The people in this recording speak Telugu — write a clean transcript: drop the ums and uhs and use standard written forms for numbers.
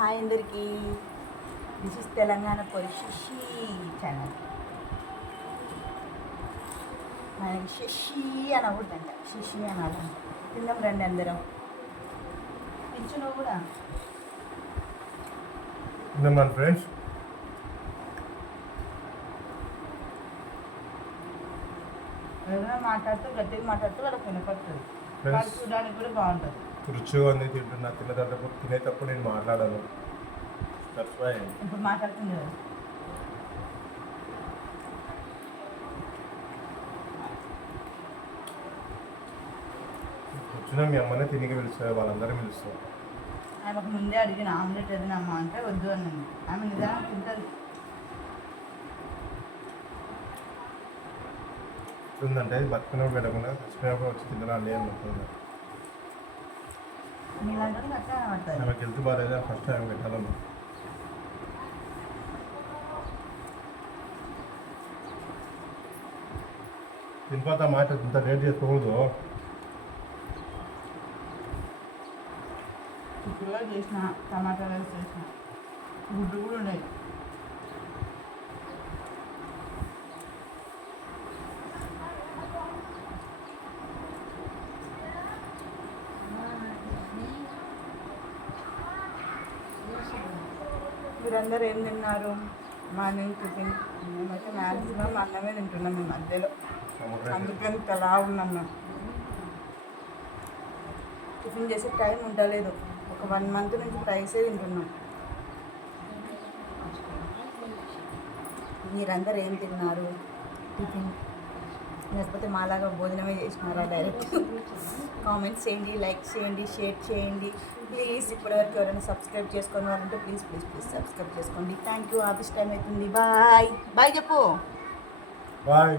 హాయ్ అందరికీ, this is Telangana Shashi channel. మనకి శశి అనకూడదంట, శశి అనాలంట. తిందాం రండి అందరం. పిచ్చు నువ్వు కూడా మన ఫ్రెండ్స్. ఎవరైనా మాట్లాడుతూ గట్టిగా మాట్లాడుతూ వాళ్ళకి వినపడుతుంది, వాళ్ళు చూడడానికి కూడా బాగుంటుంది. రుచిగా ఉంది తింటున్నా, తినేటప్పుడు నేను మాట్లాడాను. ఇప్పుడు మాట్లాడుతుంది కదా. వచ్చినా మీ అమ్మనే తిరిగి పిలుస్తారు, వాళ్ళందరూ పిలుస్తారు. ఆమెకు ముందే అడిగిన ఆమ్లెట్ ఏదైనా అంటే వద్దు అని. ఆమె నిజంగా తింటుంది. ఉందంటే బతుకున్నప్పుడు పెట్టకుండా చచ్చిపోయినప్పుడు వచ్చి తింటున్నా లేదు మొత్తం. మీలాంటి అట్లా పడుతుంది. ఆమెకు హెల్త్ బాగాలేదు, ఫస్ట్ ఆమె పెట్టాలమ్మా. తినిపోతా మాట ఇంత రేట్ చేసుకోకూడదు. చిక్కుడుగా చేసిన, టమాటా రైస్ చేసిన, గుడ్డు కూడా ఉన్నాయి. మీరందరూ ఏం తిన్నారు? మార్నింగ్ టిఫిన్ మేమైతే మ్యాక్సిమం అన్నమే తింటున్నాం ఈ మధ్యలో, అందుకని ఇంతలా ఉన్నాం మేము. టిఫిన్ చేసే టైం ఉండలేదు, ఒక 1 month నుంచి రైసే తింటున్నాం. మీరందరూ ఏం తిన్నారు టిఫిన్? లేకపోతే మాలాగా భోజనమే చేసినారా డైరెక్ట్? కామెంట్స్ చేయండి, లైక్ చేయండి, షేర్ చేయండి ప్లీజ్. ఇప్పటివరకు ఎవరైనా సబ్స్క్రైబ్ చేసుకొని వాళ్ళంటే ప్లీజ్ ప్లీజ్ ప్లీజ్ సబ్స్క్రైబ్ చేసుకోండి. Thank you. ఆఫీస్ టైం అవుతుంది. బాయ్ బాయ్ చెప్పు. బాయ్.